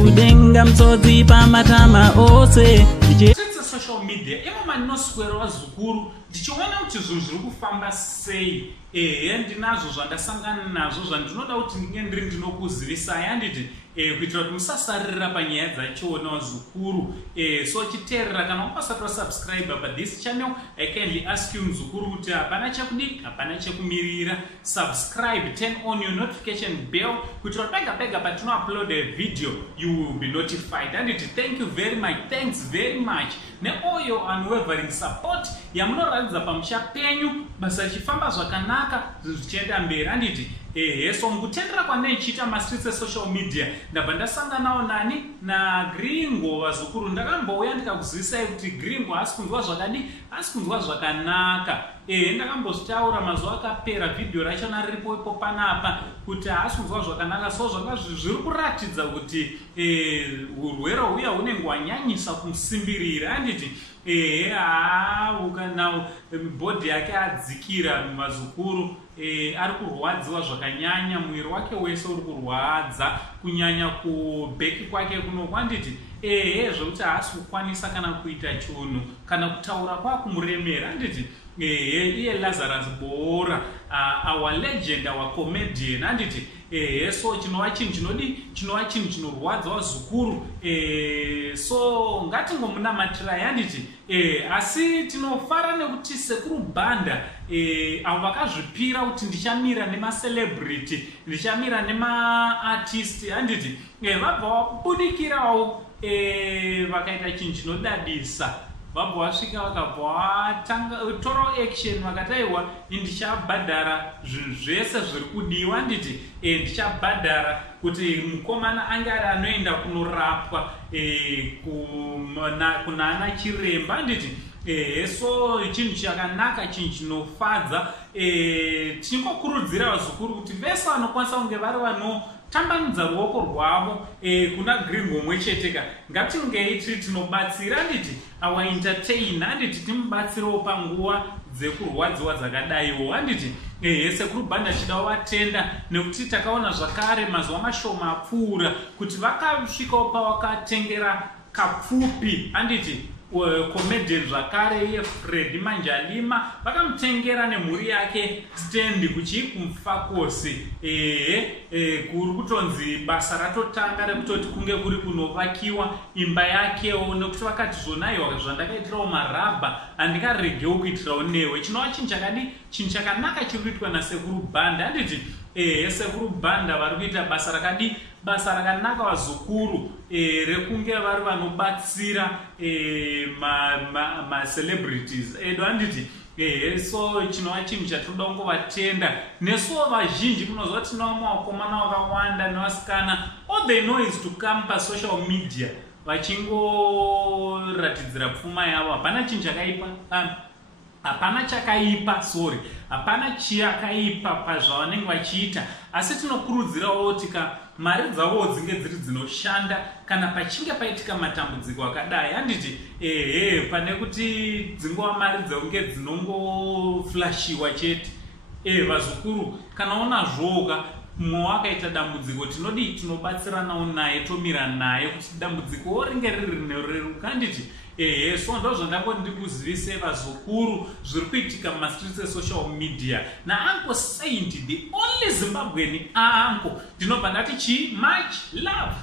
kudenga mtsodzi pamatama ose. Social media imo manoswera wazukuru ndichiona kuti zvinhu zviri kufamba sei. Ndinazo zvandasangana nazvo zvandinoda kuti ndinge ndiri ndinokuzivisai handiti kuitira kuti musasarira panyaya dzachiona wazukuru. So chiteerera kana ukasati wasubscribe pathis channel, I kindly ask you muzukuru kuti hapana chekudii, hapana chekumirira. Subscribe, turn on your notification bell kuitira kuti pega patino upload a video you will be notified. Handiti thank you very much, thanks very much neoyo unwavering support yamunoratidza pamusha penyu, basa richifamba zvakanaka zvichienda mberi. Handiti so mukutendera kwandaichiita mastreets esocial media ndabva ndasanganawo nani naGringo wazukuru. Ndakambouya ndikakuzivisai kuti Gringo asi kunzwa zvakadii, asi kunzwa zvakanaka. Ndakambozvitaura mazuva akapera, video rachona riripo ipo panapa kuti haasi kunzwa zvakanaka. So zvanga zviri kuratidza kuti urwere uya hunenge hwanyanyisa kumusimbirira. Handiti kana bhodhi yake adzikira mazukuru, ari kurwadziwa zvakanyanya, mwiri wake wese uri kurwadza kunyanya kubheki kwake kuno. Kwanditi zvokuti haasi kukwanisa kana kuita chinhu kana kutaura kwakumuremera. Handiti iye Lazarus Boora, our legend, our comedian. Handiti so chinova chinhu chinodii, chinova chinhu chinorwadza wazukuru. So ngatingomunamatirai. Handiti asi tinofara nekuti Sekuru Banda avo vakazvipira kuti ndichamira nemacelebrity, ndichamira nemaartist. Handiti vabva vabudikirawo vakaita chinhu chinodadisa. Vabva vasvika vakabva vatanga total action vakataiwa ndichabhadhara zvinhu zvese zviri kudiwa. Handiti ndichabhadhara kuti mukomana ange ari anoenda kunorapwa kuna ana chiremba. Handiti so chinhu chakanaka, chinhu chinofadza. Tingokurudzira vazukuru kuti vese vanokwanisa kunge vari tambanudza ruoko rwavo kuna Gringo mwe cheteka, ngatingei tiri tinobatsira. Handiti our entertainer. Handiti timubatsirewo panguva dzekurwadziwa dzakadaiwo. Handiti Sekuru Banda chidawo vatenda nekuti takaona zvakare mazuva mashoma apfuura kuti vakasvikawo pavakatengera kapfupi. Handiti comedian zvakare iye Fred Manjalima vakamutengera nemhuri yake stand kuchikumfakosi. Kuri kutonzi basa ratotanga rekutoti kunge kuri kunovakiwa imba yakewo, nekuti vakati zvona iwa zvandakaitirawo marabha handingaregewo kuitirawo newe. Chinova chinhu chakadii, chinhu chakanaka chiri kuitwa naSekuru Banda. Handiti Sekuru Banda vari kuita basa rakadii, basa rakanaka wazukuru, rekunge vari vanobatsira macelebrities edu. Handiti so chinova chinhu chatinoda kungovatenda. Nesuwo vazhinji munozva kuti tinowa vakomana vakawanda nevasikana, all they know is to come pasocial media vachingoratidzira pfuma yavo. Hapana chinhu chakaipa, hapana chakaipa, sorry, hapana chakaipa pazvavanenge vachiita. Asi tinokurudzirawo kuti mari dzavo dzinge dziri dzinoshanda kana pachinge paitika matambudziko akadai. Handiti pane kuti dzingova mari dzekunge dzinongoflashiwa chete. Vazukuru kana unazvoka mumwe wakaita dambudziko tinodii, tinobatsiranawo naye, tomira naye kuti dambudziko ringe riri rinoreruka. Handiti so ndo zvandangoti ndikuzivise vazukuru zviri kuitika mumastreets esocial media naUncle Saint, the only Zimbabwean uncle. Ndinobva ndati much love.